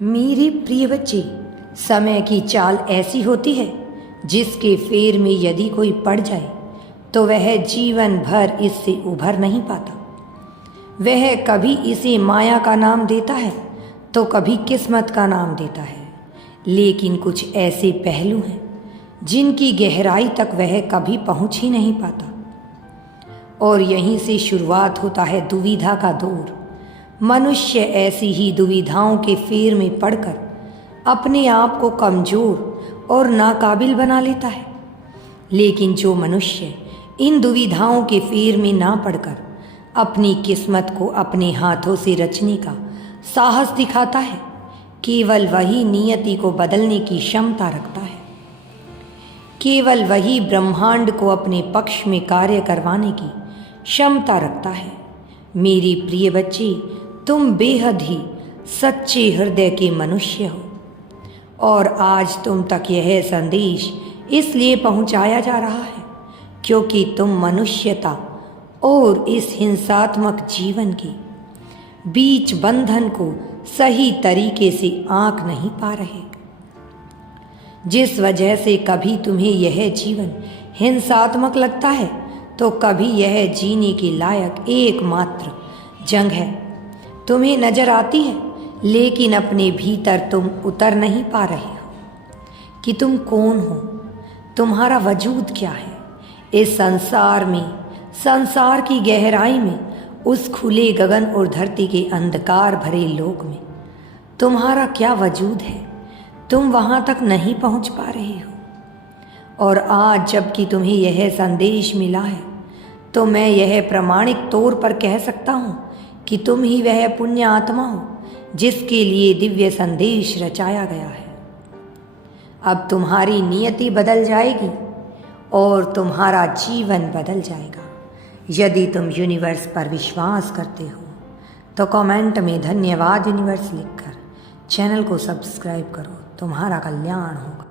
मेरे प्रिय बच्चे, समय की चाल ऐसी होती है जिसके फेर में यदि कोई पड़ जाए तो वह जीवन भर इससे उभर नहीं पाता। वह कभी इसे माया का नाम देता है तो कभी किस्मत का नाम देता है, लेकिन कुछ ऐसे पहलू हैं जिनकी गहराई तक वह कभी पहुंच ही नहीं पाता। और यहीं से शुरुआत होता है दुविधा का दौर। मनुष्य ऐसी ही दुविधाओं के फेर में पड़कर अपने आप को कमज़ोर और नाकाबिल बना लेता है। लेकिन जो मनुष्य इन दुविधाओं के फेर में ना पड़कर अपनी किस्मत को अपने हाथों से रचने का साहस दिखाता है, केवल वही नियति को बदलने की क्षमता रखता है। केवल वही ब्रह्मांड को अपने पक्ष में कार्य करवाने की क्षमता रखता है। मेरी प्रिय बच्ची, तुम बेहद ही सच्चे हृदय के मनुष्य हो और आज तुम तक यह संदेश इसलिए पहुंचाया जा रहा है क्योंकि तुम मनुष्यता और इस हिंसात्मक जीवन के बीच बंधन को सही तरीके से आंक नहीं पा रहे, जिस वजह से कभी तुम्हें यह जीवन हिंसात्मक लगता है तो कभी यह जीने के लायक एकमात्र जंग है। तुम्हें नजर आती है, लेकिन अपने भीतर तुम उतर नहीं पा रहे हो कि तुम कौन हो, तुम्हारा वजूद क्या है। इस संसार में, संसार की गहराई में, उस खुले गगन और धरती के अंधकार भरे लोक में तुम्हारा क्या वजूद है, तुम वहाँ तक नहीं पहुँच पा रहे हो। और आज जबकि तुम्हें यह संदेश मिला है तो मैं यह प्रमाणिक तौर पर कह सकता हूँ कि तुम ही वह पुण्य आत्मा हो जिसके लिए दिव्य संदेश रचाया गया है। अब तुम्हारी नियति बदल जाएगी और तुम्हारा जीवन बदल जाएगा। यदि तुम यूनिवर्स पर विश्वास करते हो तो कमेंट में धन्यवाद यूनिवर्स लिखकर चैनल को सब्सक्राइब करो। तुम्हारा कल्याण होगा।